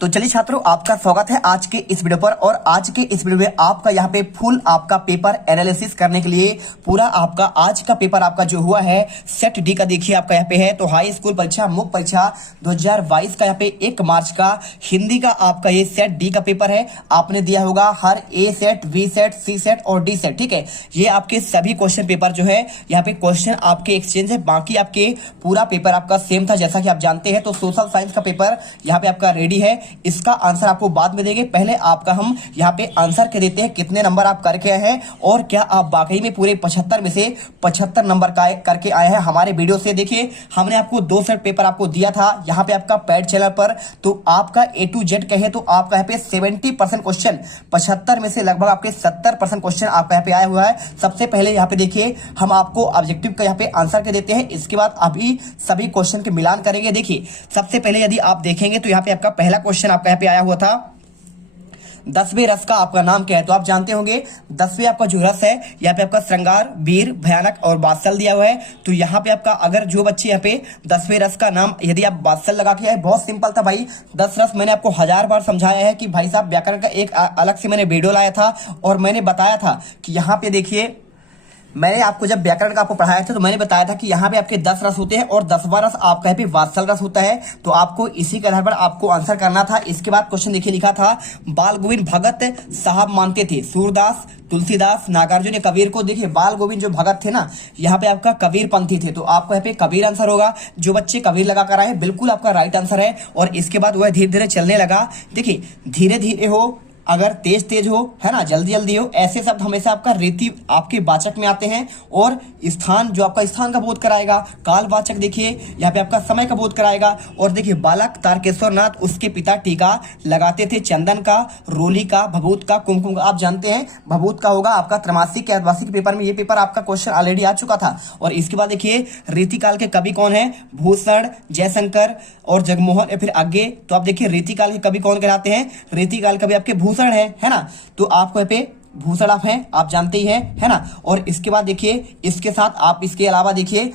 तो चलिए छात्रों, आपका स्वागत है आज के इस वीडियो पर। और आज के इस वीडियो में आपका यहाँ पे फुल आपका पेपर एनालिसिस करने के लिए पूरा आपका आज का पेपर आपका जो हुआ है सेट डी का, देखिए आपका यहाँ पे है। तो हाई स्कूल परीक्षा मुख्य परीक्षा 2022 का यहाँ पे 1 मार्च का हिंदी का आपका ये सेट डी का पेपर है। आपने दिया होगा हर ए सेट, बी सेट, सी सेट और डी सेट, ठीक है। ये आपके सभी क्वेश्चन पेपर जो है यहाँ पे क्वेश्चन आपके एक्सचेंज है, बाकी आपके पूरा पेपर आपका सेम था जैसा कि आप जानते हैं। तो सोशल साइंस का पेपर यहाँ पे आपका रेडी है, इसका आंसर आपको बाद में देंगे। पहले आपका हम यहाँ पे आंसर के देते हैं कितने नंबर आप करके आए हैं और क्या आप वाकई में पूरे 75 में से 75 नंबर का करके आए हैं। हमारे वीडियो से देखिए, हमने आपको 2 सेट पेपर आपको दिया था यहाँ पे आपका पैड चैनल पर। तो आपका A to Z कहे तो आपका यहाँ पे 70% क्वेश्चन, 75 में से लगभग आपके 70% क्वेश्चन आपका यहाँ पे आया हुआ है। सबसे पहले यहाँ पे देखिए हम आपको ऑब्जेक्टिव का यहाँ पे आंसर के देते हैं, इसके बाद अभी सभी क्वेश्चन के मिलान करेंगे। देखिए सबसे पहले यदि आप देखेंगे तो यहाँ पे आपका पहला क्वेश्चन आपका यहाँ पे आया हुआ था 10वें रस का आपका नाम क्या है। तो आप जानते होंगे 10वें आपका जो रस है यहाँ पे आपका श्रृंगार, वीर, भयानक और बात्सल दिया हुआ है। तो यहाँ पे आपका अगर जो बच्चे यहाँ पे 10वें रस का नाम यदि आप बात्सल लगा के आए, बहुत सिंपल था भाई। 10 रस मैंने आपको 1000 बार समझाया है कि भाई साहब व्याकरण का एक अलग से मैंने वीडियो लाया था और मैंने बताया था कि यहाँ पे देखिए, मैंने आपको जब व्याकरण का आपको पढ़ाया था तो मैंने बताया था कि यहाँ पे आपके 10 रस होते हैं और 10वां रस आपका यहाँ पे वात्सल रस होता है। तो आपको इसी के आधार पर आपको आंसर करना था। इसके बाद क्वेश्चन देखिए लिखा था बाल गोविंद भगत साहब मानते थे सूरदास, तुलसीदास, नागार्जुन ने कबीर को। देखिए बाल गोविंद जो भगत थे ना, यहाँ पे आपका कबीर पंथी थे, तो आपको यहाँ पे कबीर आंसर होगा। जो बच्चे कबीर लगा कर आए बिल्कुल आपका राइट आंसर है। और इसके बाद वह धीरे धीरे चलने लगा। देखिए धीरे धीरे हो, अगर तेज तेज हो, है ना, जल्दी जल्दी हो, ऐसे शब्द हमेशा आपका रीति आपके वाचक में आते हैं। और स्थान जो आपका स्थान का बोध कराएगा, कालवाचक देखिए यहाँ पे आपका समय का बोध कराएगा। और देखिए बालक तारकेश्वर नाथ उसके पिता टीका लगाते थे चंदन का, रोली का, भभूत का, कुमकुम का। आप जानते हैं भभूत का होगा आपका त्रैमासिक या अर्धवार्षिक पेपर में, ये पेपर आपका क्वेश्चन ऑलरेडी आ चुका था। और इसके बाद देखिए रीतिकाल के कवि कौन है, भूषण, जयशंकर और जगमोहन या फिर आगे। तो आप देखिए रीतिकाल के कवि कौन कहलाते हैं, रीतिकाल कवि आपके भूषण है ना। तो आपको यहाँ पे भूषण आप हैं, आप जानते ही हैं, है ना। और इसके बाद देखिए इसके साथ आप इसके अलावा देखिए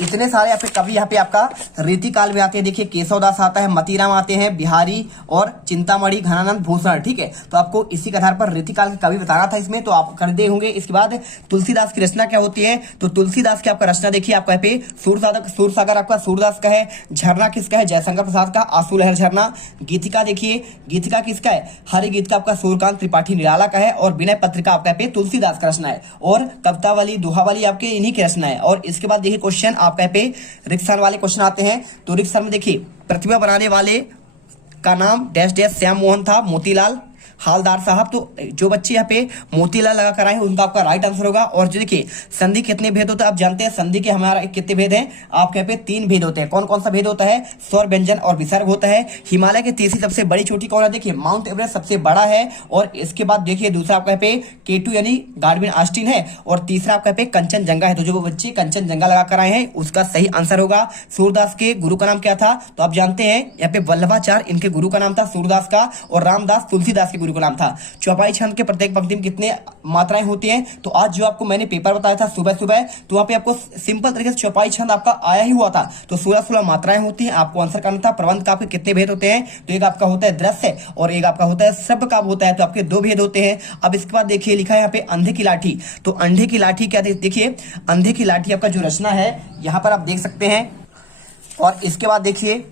इतने सारे यहाँ पे कवि यहाँ पे आपका रीतिकाल में आते हैं। देखिए केशवदास आता है, मतीराम आते हैं, बिहारी और चिंतामणि, घनानंद, भूषण, ठीक है। तो आपको इसी के आधार पर रीतिकाल के कवि बताना था इसमें, तो आप कर दे होंगे। इसके बाद तुलसीदास की रचना क्या होती है, तो तुलसीदास की आपका रचना देखिए आपका यहाँ पे सूरसागर आपका सूरदास का है, झरना किसका है, जयशंकर प्रसाद का, आंसू लहर झरना। गीतिका देखिए, गीतिका किसका है, हरि गीत का आपका सूर्यकांत त्रिपाठी निराला का है। और विनय पत्रिका आपका यहाँ पे तुलसीदास का रचना है। और कवितावली, दोहावली आपके इन्हीं की रचना है। और इसके बाद देखिए क्वेश्चन आपका यहाँ पे रिक्शा वाले क्वेश्चन आते हैं। तो रिक्शा में देखिए प्रतिभा बनाने वाले का नाम डैश डैश श्याम मोहन था, मोतीलाल हालदार साहब। तो जो बच्चे यहाँ पे मोतीलाल लगा कर आए हैं उनका आपका राइट आंसर होगा। और जो देखिए संधि कितने भेद होते हैं, आप जानते हैं संधि के हमारा कितने भेद हैं, आपके यहाँ पे 3 भेद होते हैं। कौन कौन सा भेद होता है, स्वर, व्यंजन और विसर्ग होता है। हिमालय की तीसरी सबसे बड़ी चोटी कौन है, देखिए माउंट एवरेस्ट सबसे बड़ा है। और इसके बाद देखिए दूसरा आपका यहाँ पे K2 यानी गाडविन ऑस्टिन है। और तीसरा आपका यहाँ पे कंचनजंगा है। तो जो बच्चे कंचनजंगा लगा कर आए हैं उसका सही आंसर होगा। सूरदास के गुरु का नाम क्या था, तो आप जानते हैं यहाँ पे वल्लभाचार्य इनके गुरु का नाम था सूरदास का। और रामदास तुलसीदास के गुरु का नाम था। चौपाई छंद के प्रत्येक पंक्ति में कितने मात्राएं होती हैं, तो आज जो आपको मैंने पेपर बताया था सुबह सुबह, तो वहां पे आपको सिंपल तरीके से चौपाई छंद आपका आया ही हुआ था। तो 16 मात्राएं होती हैं, आपको आंसर करना था। प्रबंध का आपके कितने भेद होते हैं, तो एक आपका होता है दृश्य और एक आपका होता है श्रव्य का होता है। तो आपके 2 भेद होते हैं। अब इसके बाद देखिए लिखा है यहाँ पे अंधे की लाठी। तो अंधे की लाठी क्या, देखिए अंधे की लाठी आपका जो रचना है यहाँ पर आप देख सकते हैं। और इसके बाद देखिए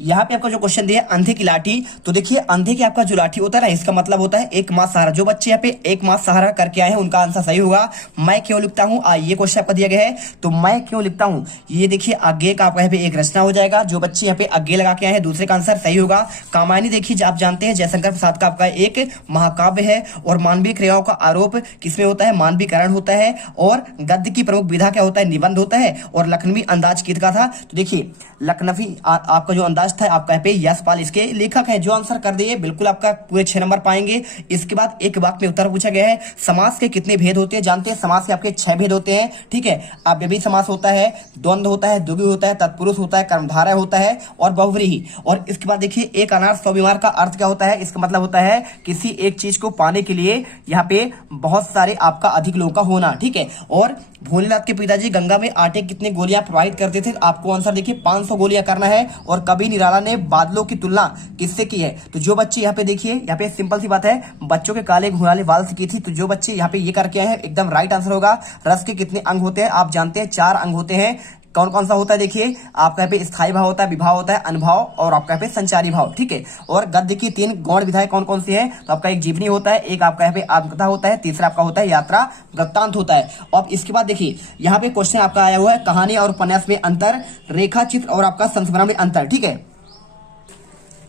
यहाँ पे आपका जो क्वेश्चन दिया अंधे की लाठी। तो देखिए अंधे की आपका जो लाठी होता है ना, इसका मतलब होता है एक मास सहारा। जो बच्चे यहाँ पे एक मास सहारा करके आए हैं उनका आंसर सही होगा। मैं क्यों लिखता हूँ, ये क्वेश्चन आपका दिया गया है। तो मैं क्यों लिखता हूँ, ये देखिए आगे का आपका यहाँ पे एक रचना हो जाएगा। जो बच्चे यहाँ पे आगे लगा के आए हैं दूसरे का आंसर सही होगा। कामायनी देखिए आप जानते हैं जयशंकर प्रसाद का आपका एक महाकाव्य है। और मानवीय क्रियाओं का आरोप किसमें होता है, मानवीकरण होता है। और गद्य की प्रमुख विधा क्या होता है, निबंध होता है। और लखनवी अंदाज किसका था, तो देखिए लखनवी आपका जो अंदाज था आपका यहाँ पे यशपाल इसके लेखक है। जो आंसर कर दिए बिल्कुल आपका पूरे 6 नंबर पाएंगे। इसके बाद एक वाक्य में उत्तर पूछा गया है, समास के कितने भेद होते हैं, जानते हैं समास के आपके 6 भेद होते हैं, ठीक है। अव्ययी समास होता है, द्वंद्व होता है, द्विगु होता है, तत्पुरुष होता है, कर्मधारय होता है और बहुव्रीहि। और इसके बाद देखिए एक अनार 100 बीमार का अर्थ क्या होता है, इसका मतलब होता है किसी एक चीज को पाने के लिए यहाँ पे बहुत सारे आपका अधिक लोगों का होना, ठीक है। और भोलेनाथ के पिताजी गंगा में आटे कितनी गोलियां प्रवाहित करते थे? आपको आंसर देखिए 500 गोलियां करना है। और कभी निराला ने बादलों की तुलना किससे की है? तो जो बच्चे यहाँ पे देखिए, यहाँ पे सिंपल सी बात है, बच्चों के काले घुंघराले बाल से की थी। तो जो बच्चे यहाँ पे ये करके आए हैं एकदम राइट आंसर होगा। रस के कितने अंग होते हैं? आप जानते हैं 4 अंग होते हैं। कौन कौन सा होता है? देखिए आपका यहाँ पे स्थायी भाव होता है, विभाव होता है, अनुभाव और आपका यहाँ पे संचारी भाव। ठीक है। और गद्य की 3 गौण विधाएं कौन कौन सी है? तो आपका एक जीवनी होता है, एक आपका यहाँ पे आत्मकथा होता है, तीसरा आपका होता है यात्रा वृत्तांत होता है। अब इसके बाद देखिए यहाँ पे क्वेश्चन आपका आया हुआ है, कहानी और उपन्यास में अंतर, रेखा चित्र और आपका संस्मरण में अंतर। ठीक है।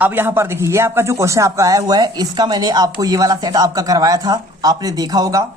अब यहाँ पर देखिए ये आपका जो क्वेश्चन आपका आया हुआ है, इसका मैंने आपको ये वाला सेट आपका करवाया था, आपने देखा होगा।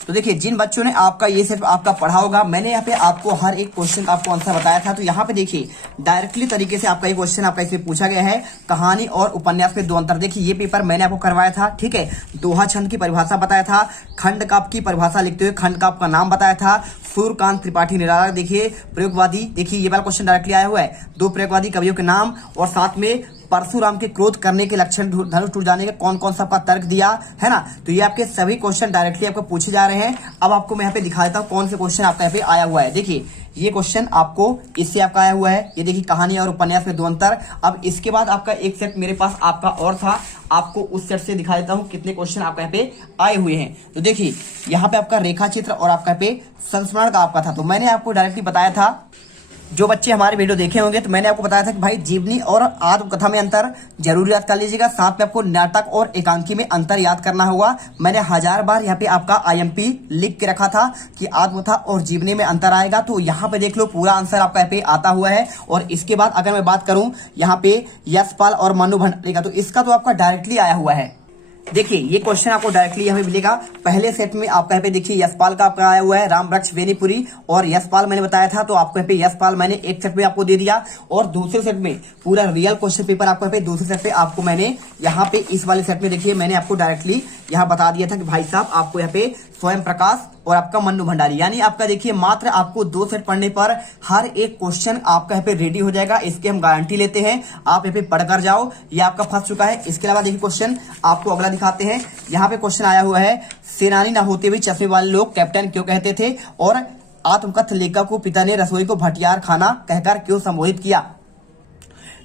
तो देखिए जिन बच्चों ने आपका ये सिर्फ आपका पढ़ा होगा, मैंने यहाँ पे आपको हर एक क्वेश्चन आपको आंसर बताया था। तो यहाँ पे देखिए डायरेक्टली तरीके से आपका ये क्वेश्चन आपका इसमें पूछा गया है, कहानी और उपन्यास में 2 अंतर। देखिए ये पेपर मैंने आपको करवाया था। ठीक है। दोहा छंद की परिभाषा बताया था, खंड काव्य की परिभाषा लिखते हुए खंड काव्य का नाम बताया था, सूर्यकांत त्रिपाठी निराला। देखिए प्रयोगवादी, देखिए ये वाला क्वेश्चन डायरेक्टली आया हुआ है, 2 प्रयोगवादी कवियों के नाम, और साथ में परशुराम के क्रोध करने के लक्षण, धनुष टूट जाने के कौन कौन सा आपका तर्क दिया है ना। तो ये आपके सभी क्वेश्चन डायरेक्टली आपको पूछे जा रहे हैं। अब आपको मैं यहाँ पे दिखा देता हूँ कौन से क्वेश्चन आपका यहाँ पे आया हुआ है। देखिए ये क्वेश्चन आपको इससे आपका आया हुआ है, ये देखिए कहानी और उपन्यास में 2 अंतर। अब इसके बाद आपका एक सेट मेरे पास आपका और था, आपको उस सेट से दिखा देता हूँ कितने क्वेश्चन आपका यहाँ पे आए हुए हैं। तो देखिए यहाँ पे आपका रेखा चित्र और आपका यहाँ पे संस्मरण का आपका था। तो मैंने आपको डायरेक्टली बताया था, जो बच्चे हमारे वीडियो देखे होंगे, तो मैंने आपको बताया था कि भाई जीवनी और आत्मकथा में अंतर जरूर याद कर लीजिएगा। साथ में आपको नाटक और एकांकी में अंतर याद करना होगा। मैंने 1000 बार यहाँ पे आपका IMP लिख के रखा था कि आत्मकथा और जीवनी में अंतर आएगा। तो यहाँ पे देख लो पूरा आंसर आपका यहाँ पे आता हुआ है। और इसके बाद अगर मैं बात करूं यहाँ पे यशपाल और मनु भंडारी का, तो इसका तो आपका डायरेक्टली आया हुआ है। देखिए ये क्वेश्चन आपको डायरेक्टली हमें मिलेगा। पहले सेट में आपका यहाँ पे देखिए यशपाल का आपका आया हुआ है, राम वृक्ष बेनीपुरी, और यशपाल मैंने बताया था, तो आपको यहाँ पे यशपाल मैंने एक सेट में आपको दे दिया। और दूसरे सेट में पूरा रियल क्वेश्चन पेपर आपको यहाँ पे दूसरे सेट पे आपको मैंने यहाँ पे इस वाले सेट में देखिए मैंने आपको डायरेक्टली यहाँ बता दिया था कि भाई साहब आपको यहाँ पे स्वयं प्रकाश और आपका मन्नू भंडारी, यानी आपका देखिए मात्र आपको 2 सेट पढ़ने पर हर एक क्वेश्चन आपका यहाँ पे रेडी हो जाएगा। इसकी हम गारंटी लेते हैं। आप यहाँ पे पढ़कर जाओ, ये आपका फंस चुका है। इसके अलावा देखिए क्वेश्चन आपको अगला दिखाते हैं। यहाँ पे क्वेश्चन आया हुआ है, सेनानी न होते हुए चश्मे वाले लोग कैप्टन क्यों कहते थे? और आत्मकथ लेखक को पिता ने रसोई को भटियार खाना कहकर क्यों संबोधित किया?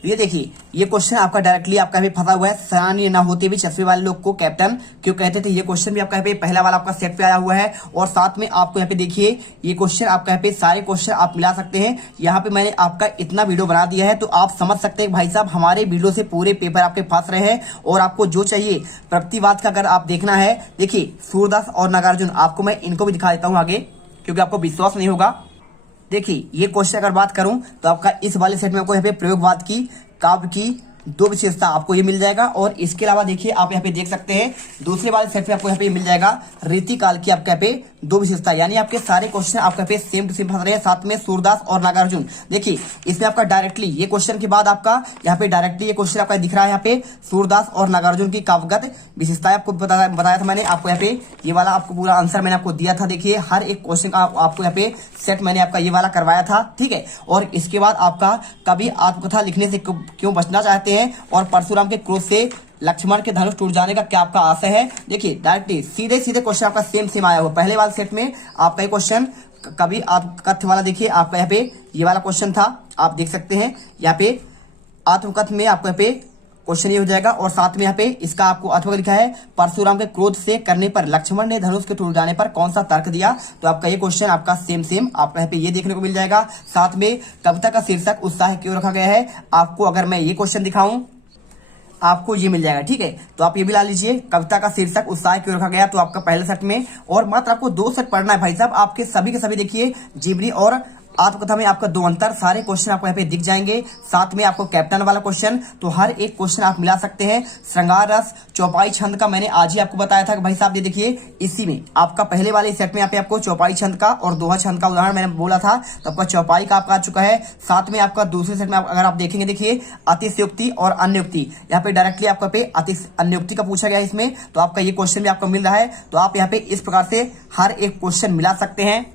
ये देखिए ये क्वेश्चन आपका डायरेक्टली आपका भी फंसा हुआ है, सराहनीय ना होते भी चश्मे वाले लोग को कैप्टन क्यों कहते थे? ये क्वेश्चन भी आपका यहाँ पे पहला वाला आपका सेट पे आया हुआ है। और साथ में आपको यहाँ पे देखिए ये क्वेश्चन आपका यहाँ पे सारे क्वेश्चन आप मिला सकते हैं। यहाँ पे मैंने आपका इतना वीडियो बना दिया है, तो आप समझ सकते हैं भाई साहब हमारे वीडियो से पूरे पेपर आपके फंस रहे हैं। और आपको जो चाहिए प्रतिवाद का अगर आप देखना है, देखिए सूरदास और नागार्जुन, आपको मैं इनको भी दिखा देता हूँ आगे, क्योंकि आपको विश्वास नहीं होगा। देखिए ये क्वेश्चन अगर बात करूं तो आपका इस वाले सेट में आपको यहाँ पे प्रयोगवाद की, काव्य की 2 विशेषता आपको ये मिल जाएगा। और इसके अलावा देखिए आप यहाँ पे देख सकते हैं दूसरे वाले सेट में आपको यहाँ पे मिल जाएगा रीति काल की आपके यहाँ पे 2 विशेषता, यानी आपके सारे क्वेश्चन आपके यहाँ पे सेम टू सेम फंस रहे हैं। साथ में सूरदास और नागार्जुन, देखिए इसमें आपका डायरेक्टली ये क्वेश्चन के बाद आपका यहाँ पे डायरेक्टली ये क्वेश्चन आपका दिख रहा है। यहाँ पे सूरदास और नागार्जुन की काव्यगत विशेषताएं आपको बताया था मैंने आपको। यहाँ पे ये वाला आपको पूरा आंसर मैंने आपको दिया था। देखिए हर एक क्वेश्चन का आपको यहाँ पे सेट मैंने आपका ये वाला करवाया था, ठीक है। और इसके बाद आपका कभी आत्मकथा लिखने से क्यों बचना चाहते हैं? और परशुराम के क्रोध से लक्ष्मण के धनुष टूट जाने का क्या आपका आशय है? देखिए डायरेक्टली सीधे सीधे क्वेश्चन आपका सेम आया हुआ। पहले वाले सेट में आपका ये क्वेश्चन कभी आत्मकथ वाला देखिए आपका यहाँ पे ये वाला क्वेश्चन था, आप देख सकते हैं यहाँ पे आत्मकथ में आपको यहाँ पे क्वेश्चन ये हो जाएगा। और साथ में यहाँ पे इसका आपको अथवा लिखा है, परशुराम के क्रोध से करने पर लक्ष्मण ने धनुष के टूट जाने पर कौन सा तर्क दिया? तो आपका ये क्वेश्चन आपका सेम आपका यहाँ पे ये देखने को मिल जाएगा। साथ में कविता का शीर्षक उत्साह क्यों रखा गया है? आपको अगर मैं ये क्वेश्चन दिखाऊं आपको ये मिल जाएगा, ठीक है। तो आप ये भी ला लीजिए, कविता का शीर्षक उत्साह क्यों रखा गया, तो आपका पहले सेट में। और मात्र आपको 2 सेट पढ़ना है भाई साहब, आपके सभी के सभी देखिए जीवनी और आत्मकथा में आपका 2 अंतर, सारे क्वेश्चन आपको यहाँ पे दिख जाएंगे। साथ में आपको कैप्टन वाला क्वेश्चन, तो हर एक क्वेश्चन आप मिला सकते हैं। श्रृंगार रस, चौपाई छंद का मैंने आज ही आपको बताया था कि भाई साहब ये देखिए इसी में आपका पहले वाले सेट में यहाँ पे आपको चौपाई छंद का और दोहा छंद का उदाहरण मैंने बोला था, तो आपका चौपाई का आपका आ चुका है। साथ में आपका दूसरे सेट में अगर आप देखेंगे, देखिए अतिशयोक्ति और अन्योक्ति, यहाँ पे डायरेक्टली आपका पे अन्योक्ति का पूछा गया इसमें, तो आपका ये क्वेश्चन भी आपको मिल रहा है। तो आप यहाँ पे इस प्रकार से हर एक क्वेश्चन मिला सकते हैं।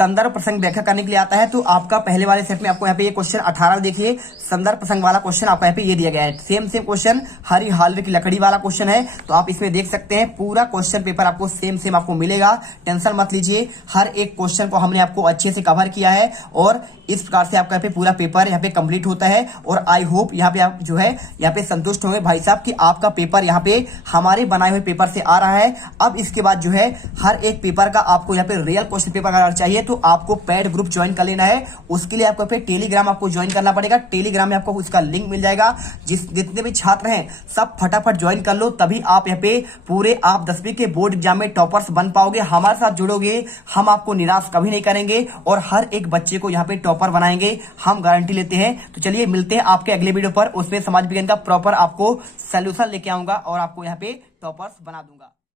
संदर्भ प्रसंग व्याख्या करने के लिए आता है। तो आपका पहले वाले सेट में आपको यहाँ पे ये क्वेश्चन 18 देखिए, संदर्भ प्रसंग वाला क्वेश्चन आपको यहाँ पे ये दिया गया है। सेम क्वेश्चन हरी हालवे की लकड़ी वाला क्वेश्चन है। तो आप इसमें देख सकते हैं पूरा क्वेश्चन पेपर आपको सेम आपको मिलेगा, टेंशन मत लीजिए। हर एक क्वेश्चन को हमने आपको अच्छे से कवर किया है और इस प्रकार से आपका यहाँ पे पूरा पेपर यहाँ पे कंप्लीट होता है। और आई होप यहाँ पे आप जो है यहाँ पे संतुष्ट होंगे भाई साहब कि आपका पेपर यहाँ पे हमारे बनाए हुए पेपर से आ रहा है। अब इसके बाद जो है हर एक पेपर का आपको यहाँ पे रियल क्वेश्चन पेपर अगर चाहिए तो आपको पेड ग्रुप ज्वाइन कर लेना है। उसके लिए आपको पे टेलीग्राम आपको ज्वाइन करना पड़ेगा। टेलीग्राम में आपको उसका लिंक मिल जाएगा। जितने भी छात्र हैं सब फटाफट ज्वाइन कर लो, तभी आप यहाँ पे पूरे आप 10वीं के बोर्ड एग्जाम में टॉपर्स बन पाओगे। हमारे साथ जुड़ोगे, हम आपको निराश कभी नहीं करेंगे और हर एक बच्चे को यहाँ पे टॉपर बनाएंगे, हम गारंटी लेते हैं। तो चलिए मिलते हैं आपके अगले वीडियो पर, उसमें समाज विज्ञान का प्रॉपर आपको सोल्यूशन लेके आऊंगा और आपको यहाँ पे टॉपर्स बना दूंगा।